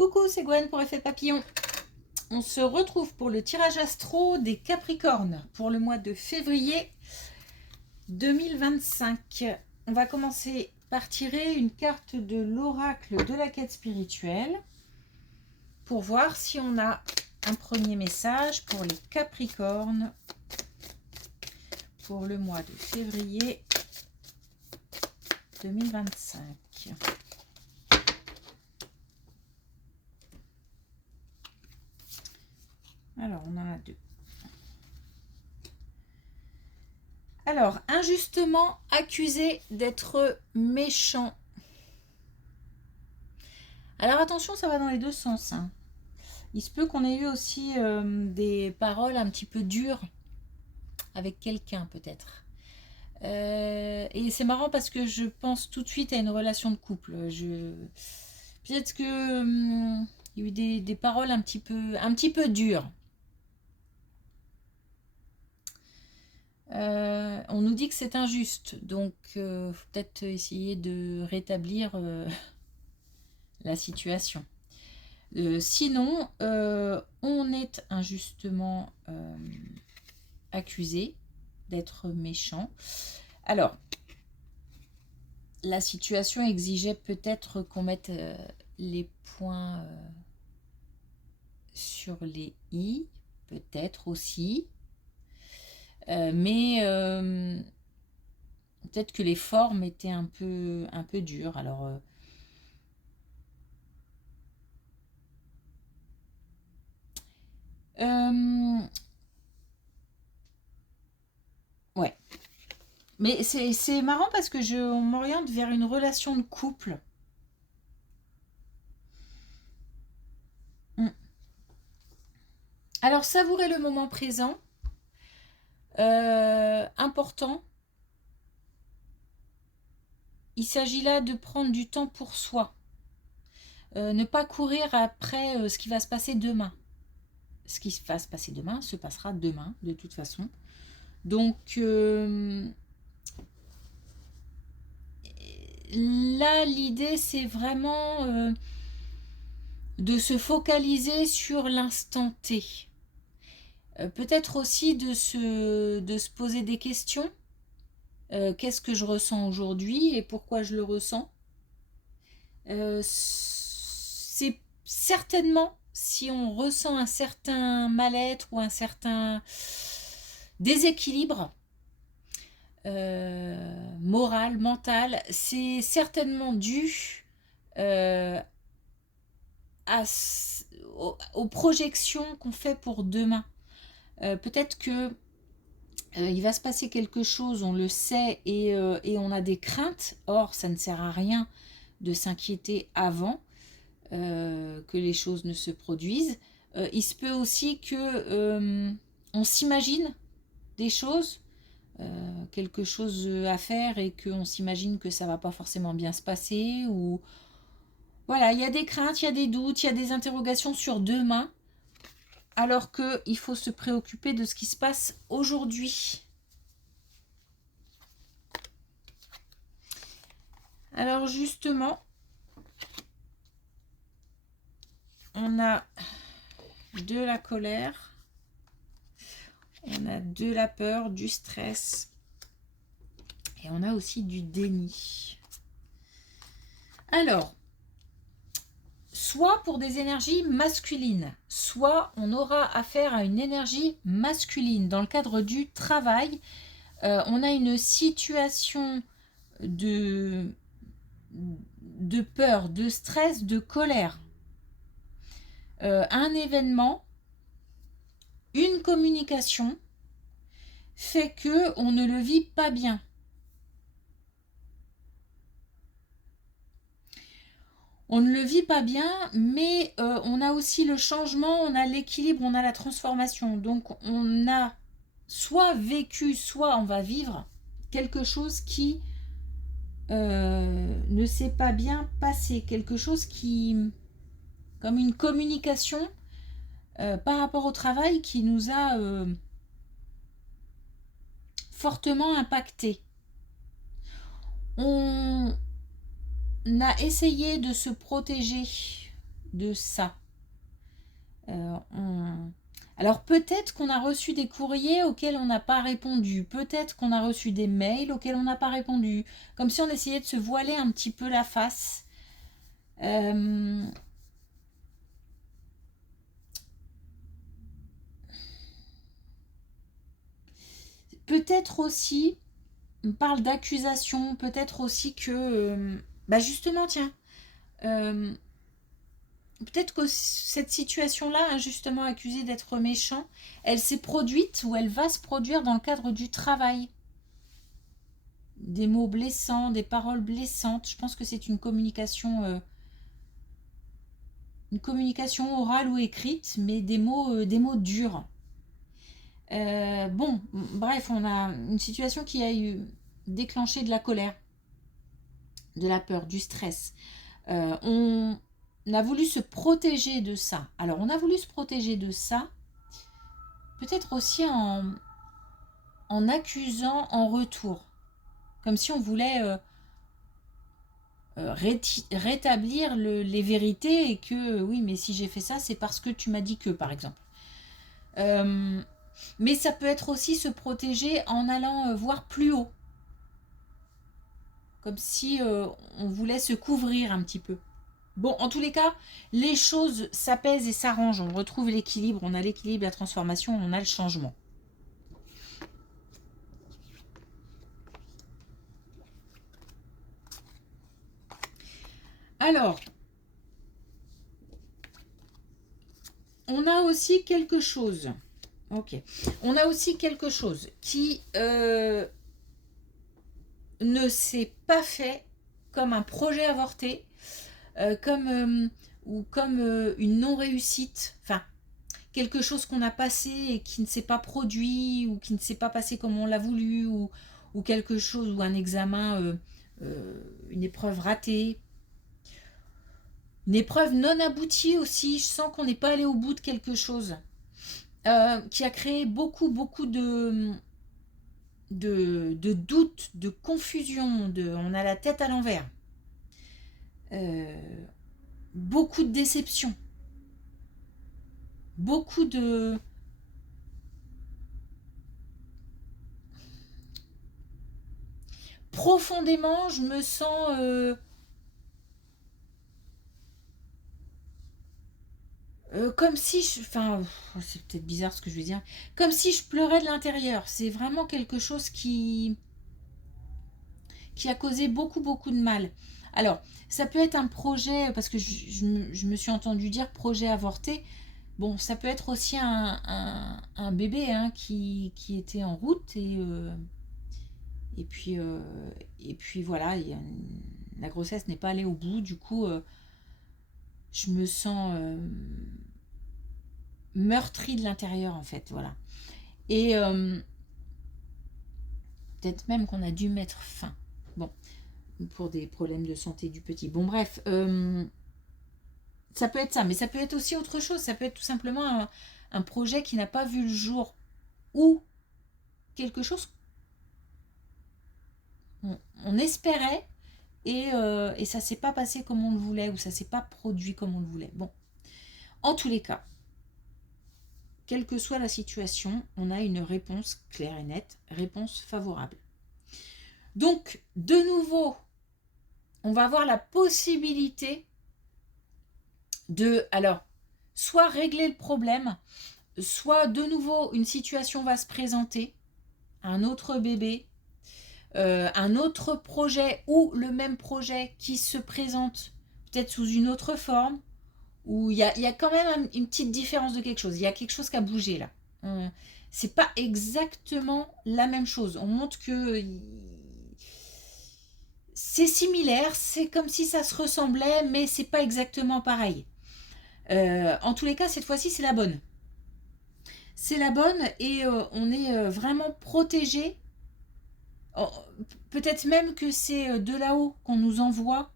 Coucou, c'est Gwen pour Effet Papillon. On se retrouve pour le tirage astro des Capricornes pour le mois de février 2025. On va commencer par tirer une carte de l'oracle de la quête spirituelle pour voir si on a un premier message pour les Capricornes pour le mois de février 2025. Alors, on en a deux. Alors, injustement accusé d'être méchant. Alors, attention, ça va dans les deux sens. Hein. Il se peut qu'on ait eu aussi des paroles un petit peu dures avec quelqu'un, peut-être. Et c'est marrant parce que je pense tout de suite à une relation de couple. Peut-être que il y a eu des paroles un petit peu dures. On nous dit que c'est injuste, donc faut peut-être essayer de rétablir la situation. Sinon, on est injustement accusé d'être méchant. Alors, la situation exigeait peut-être qu'on mette les points sur les i, peut-être aussi. Mais peut-être que les formes étaient un peu dures. Alors, ouais. Mais c'est marrant parce que on m'oriente vers une relation de couple. Alors, savourer le moment présent. Important. Il s'agit là de prendre du temps pour soi. Ne pas courir après ce qui va se passer demain. Ce qui va se passer demain se passera demain, de toute façon. Donc, là, l'idée, c'est vraiment de se focaliser sur l'instant T. Peut-être aussi de se poser des questions. Qu'est-ce que je ressens aujourd'hui et pourquoi je le ressens? C'est certainement, si on ressent un certain mal-être ou un certain déséquilibre moral, mental, c'est certainement dû aux projections qu'on fait pour demain. Peut-être que il va se passer quelque chose, on le sait, et on a des craintes. Or, ça ne sert à rien de s'inquiéter avant que les choses ne se produisent. Il se peut aussi que on s'imagine des choses, quelque chose à faire et qu'on s'imagine que ça va pas forcément bien se passer. Ou voilà, il y a des craintes, il y a des doutes, il y a des interrogations sur demain. Alors qu'il faut se préoccuper de ce qui se passe aujourd'hui. Alors justement, on a de la colère, on a de la peur, du stress, et on a aussi du déni. Alors, soit pour des énergies masculines, soit on aura affaire à une énergie masculine. Dans le cadre du travail, on a une situation de peur, de stress, de colère. Un événement, une communication fait que on ne le vit pas bien. On ne le vit pas bien, mais on a aussi le changement, on a l'équilibre, on a la transformation. Donc on a soit vécu, soit on va vivre quelque chose qui ne s'est pas bien passé. Quelque chose qui, comme une communication par rapport au travail qui nous a fortement impacté. On a essayé de se protéger de ça. Alors peut-être qu'on a reçu des courriers auxquels on n'a pas répondu, peut-être qu'on a reçu des mails auxquels on n'a pas répondu, comme si on essayait de se voiler un petit peu la face. Peut-être aussi, on parle d'accusation, peut-être aussi que, justement, tiens, peut-être que cette situation-là, injustement accusée d'être méchant, elle s'est produite ou elle va se produire dans le cadre du travail. Des mots blessants, des paroles blessantes. Je pense que c'est une communication orale ou écrite, mais des mots durs. Bon, bref, on a une situation qui a eu déclenché de la colère, de la peur, du stress. On a voulu se protéger de ça. Alors, on a voulu se protéger de ça, peut-être aussi en accusant en retour. Comme si on voulait rétablir les vérités et que, oui, mais si j'ai fait ça, c'est parce que tu m'as dit que, par exemple. Mais ça peut être aussi se protéger en allant voir plus haut. Comme si on voulait se couvrir un petit peu. Bon, en tous les cas, les choses s'apaisent et s'arrangent. On retrouve l'équilibre. On a l'équilibre, la transformation, on a le changement. Alors, on a aussi quelque chose. Ok. On a aussi quelque chose qui ne s'est pas fait comme un projet avorté, comme une non-réussite. Enfin, quelque chose qu'on a passé et qui ne s'est pas produit ou qui ne s'est pas passé comme on l'a voulu ou quelque chose ou un examen, une épreuve ratée. Une épreuve non aboutie aussi, je sens qu'on n'est pas allé au bout de quelque chose. Qui a créé beaucoup de doutes, de confusion, on a la tête à l'envers. Beaucoup de déception. Beaucoup de... Profondément, je me sens... comme si je... Enfin, c'est peut-être bizarre ce que je vais dire. Comme si je pleurais de l'intérieur. C'est vraiment quelque chose qui a causé beaucoup de mal. Alors, ça peut être un projet, parce que je me suis entendu dire projet avorté. Bon, ça peut être aussi un bébé hein, qui était en route et puis voilà, la grossesse n'est pas allée au bout. Du coup, je me sens meurtrie de l'intérieur en fait, voilà. Et peut-être même qu'on a dû mettre fin. Bon, pour des problèmes de santé du petit. Bon, bref, ça peut être ça, mais ça peut être aussi autre chose. Ça peut être tout simplement un projet qui n'a pas vu le jour ou quelque chose on espérait et ça s'est pas passé comme on le voulait ou ça s'est pas produit comme on le voulait. Bon, en tous les cas, quelle que soit la situation, on a une réponse claire et nette, réponse favorable. Donc, de nouveau, on va avoir la possibilité de, alors, soit régler le problème, soit de nouveau une situation va se présenter, un autre bébé, un autre projet ou le même projet qui se présente peut-être sous une autre forme, où il y a quand même une petite différence de quelque chose. Il y a quelque chose qui a bougé là. C'est pas exactement la même chose. On montre que c'est similaire, c'est comme si ça se ressemblait, mais c'est pas exactement pareil. En tous les cas, cette fois-ci, c'est la bonne. C'est la bonne et on est vraiment protégé. Oh, peut-être même que c'est de là-haut qu'on nous envoie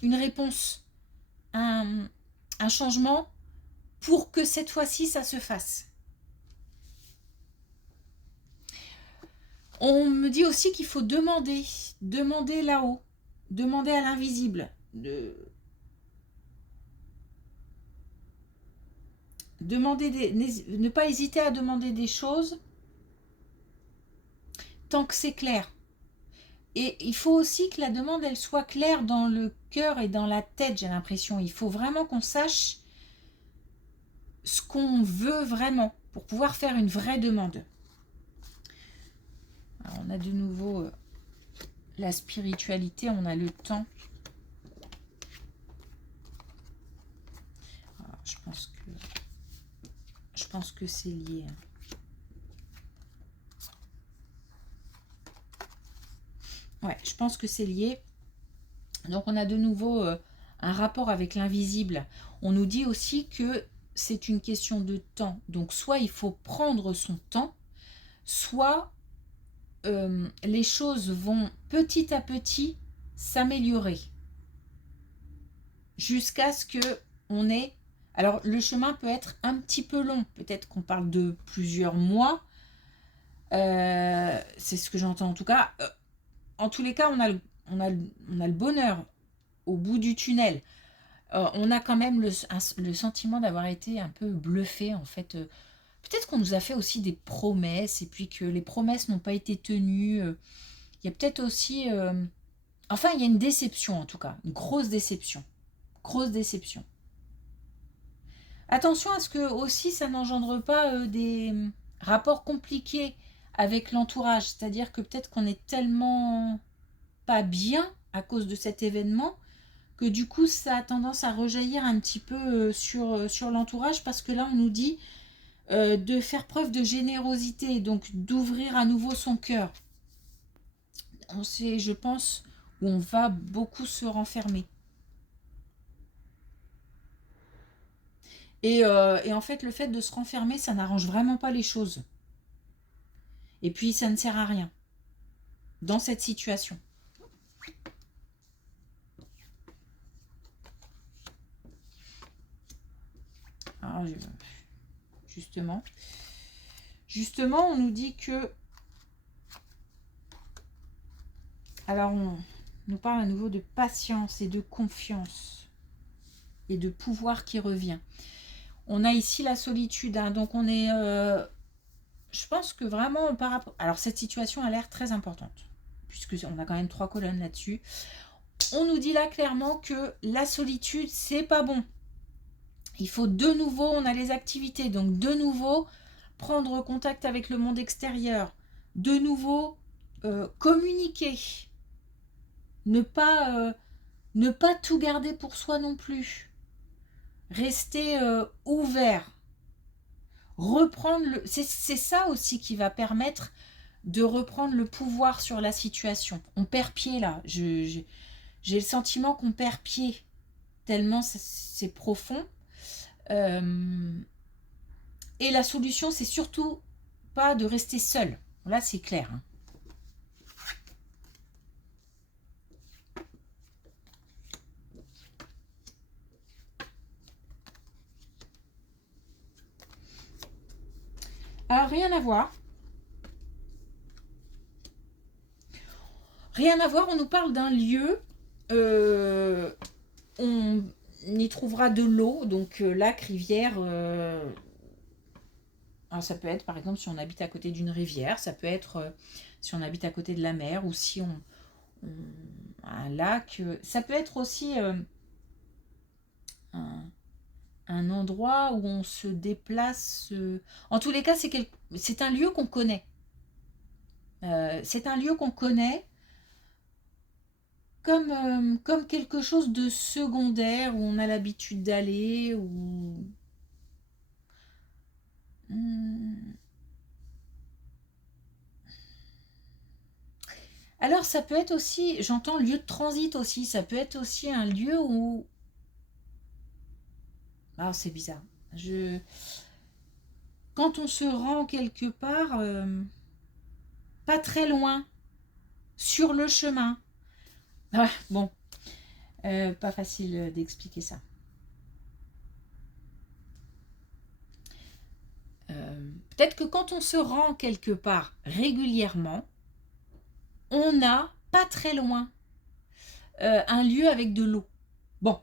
une réponse, un changement pour que cette fois-ci ça se fasse. On me dit aussi qu'il faut demander là-haut, demander à l'invisible. ne pas hésiter à demander des choses tant que c'est clair. Et il faut aussi que la demande, elle soit claire dans le cœur et dans la tête, j'ai l'impression. Il faut vraiment qu'on sache ce qu'on veut vraiment pour pouvoir faire une vraie demande. Alors, on a de nouveau la spiritualité, on a le temps. Alors, je pense que c'est lié. Ouais, je pense que c'est lié. Donc, on a de nouveau un rapport avec l'invisible. On nous dit aussi que c'est une question de temps. Donc, soit il faut prendre son temps, soit les choses vont petit à petit s'améliorer jusqu'à ce que on ait... Alors, le chemin peut être un petit peu long. Peut-être qu'on parle de plusieurs mois. C'est ce que j'entends en tout cas. En tous les cas, on a le bonheur au bout du tunnel. On a quand même le sentiment d'avoir été un peu bluffé, en fait. Peut-être qu'on nous a fait aussi des promesses, et puis que les promesses n'ont pas été tenues. Il y a peut-être aussi... Enfin, il y a une déception, en tout cas. Une grosse déception. Grosse déception. Attention à ce que aussi ça n'engendre pas des rapports compliqués avec l'entourage. C'est-à-dire que peut-être qu'on est tellement pas bien à cause de cet événement que du coup ça a tendance à rejaillir un petit peu sur l'entourage, parce que là on nous dit de faire preuve de générosité, donc d'ouvrir à nouveau son cœur. On sait, je pense, où on va beaucoup se renfermer. Et en fait, le fait de se renfermer, ça n'arrange vraiment pas les choses. Et puis, ça ne sert à rien dans cette situation. Alors, justement, on nous dit que... Alors, on nous parle à nouveau de patience et de confiance et de pouvoir qui revient. On a ici la solitude, hein, donc on est... je pense que vraiment, par rapport... Alors, cette situation a l'air très importante, puisqu'on a quand même 3 colonnes là-dessus. On nous dit là clairement que la solitude, c'est pas bon. Il faut de nouveau, on a les activités, donc de nouveau, prendre contact avec le monde extérieur, de nouveau, communiquer, ne pas tout garder pour soi non plus, rester ouvert, reprendre le... C'est ça aussi qui va permettre de reprendre le pouvoir sur la situation. On perd pied là, j'ai le sentiment qu'on perd pied, tellement c'est profond. Et la solution, c'est surtout pas de rester seul. Là, c'est clair. Hein. Alors, rien à voir. Rien à voir, on nous parle d'un lieu. On y trouvera de l'eau, donc lac, rivière. Alors, ça peut être, par exemple, si on habite à côté d'une rivière. Ça peut être si on habite à côté de la mer, ou si on un lac. Ça peut être aussi un endroit où on se déplace. En tous les cas, c'est un lieu qu'on connaît. C'est un lieu qu'on connaît comme quelque chose de secondaire où on a l'habitude d'aller. Ou... Alors, ça peut être aussi, j'entends lieu de transit aussi, ça peut être aussi un lieu où... Ah, c'est bizarre. Quand on se rend quelque part, pas très loin, sur le chemin. Ah, bon, pas facile d'expliquer ça. Peut-être que quand on se rend quelque part régulièrement, on a pas très loin un lieu avec de l'eau. Bon,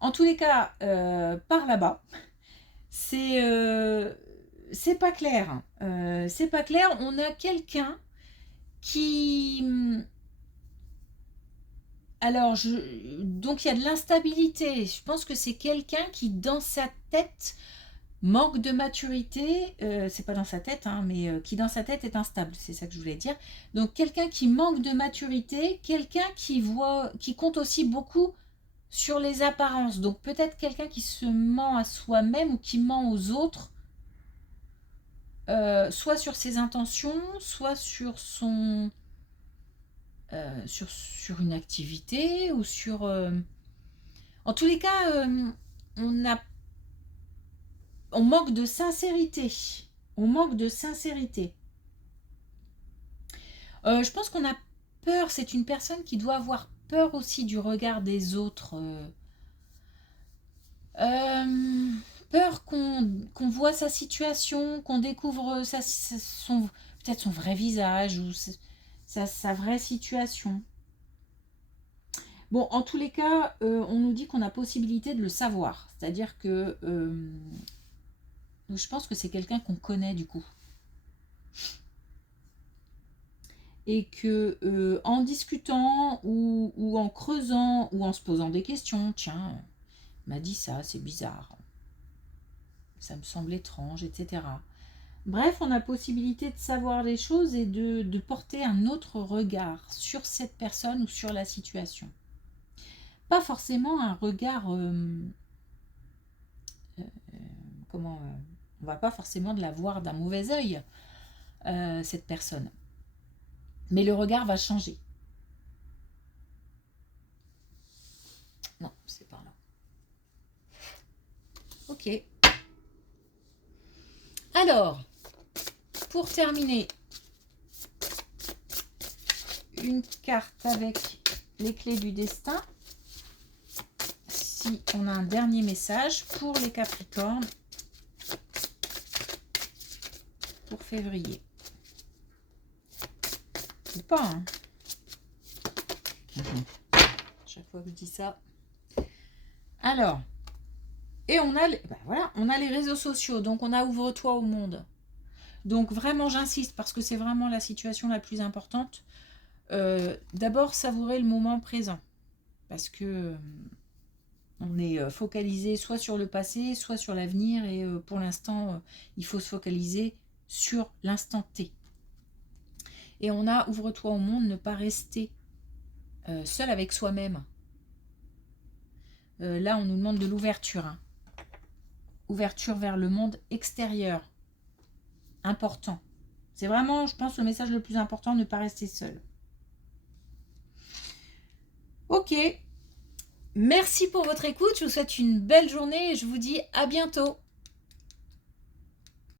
en tous les cas, par là-bas, C'est pas clair. C'est pas clair. On a quelqu'un qui... Alors, donc il y a de l'instabilité. Je pense que c'est quelqu'un qui, dans sa tête, manque de maturité. C'est pas dans sa tête, hein, mais qui, dans sa tête, est instable. C'est ça que je voulais dire. Donc, quelqu'un qui manque de maturité, quelqu'un qui compte aussi beaucoup sur les apparences. Donc, peut-être quelqu'un qui se ment à soi-même ou qui ment aux autres, soit sur ses intentions, soit sur son... sur une activité ou sur... En tous les cas, on manque de sincérité. On manque de sincérité. Je pense qu'on a peur. C'est une personne qui doit avoir peur aussi du regard des autres. Peur qu'on voit sa situation, qu'on découvre peut-être son vrai visage ou sa vraie situation. Bon, en tous les cas, on nous dit qu'on a possibilité de le savoir. C'est-à-dire que je pense que c'est quelqu'un qu'on connaît du coup. Et que en discutant ou en creusant ou en se posant des questions, tiens, il m'a dit ça, c'est bizarre. Ça me semble étrange, etc. Bref, on a possibilité de savoir les choses et de porter un autre regard sur cette personne ou sur la situation. Pas forcément un regard... on va pas forcément de la voir d'un mauvais œil, cette personne. Mais le regard va changer. Non, c'est par là. Ok. Alors, pour terminer, une carte avec les clés du destin. Si on a un dernier message pour les Capricornes pour février. Ou pas, hein. Chaque fois que je dis ça. Alors, et on a, voilà, on a les réseaux sociaux, donc on a Ouvre-toi au monde. Donc vraiment, j'insiste parce que c'est vraiment la situation la plus importante. D'abord, savourer le moment présent. Parce que on est focalisé soit sur le passé, soit sur l'avenir. Et pour l'instant, il faut se focaliser sur l'instant T. Et on a Ouvre-toi au monde, ne pas rester seul avec soi-même. Là, on nous demande de l'ouverture. Hein. Ouverture vers le monde extérieur. Important. C'est vraiment, je pense, le message le plus important, ne pas rester seul. Ok. Merci pour votre écoute. Je vous souhaite une belle journée et je vous dis à bientôt.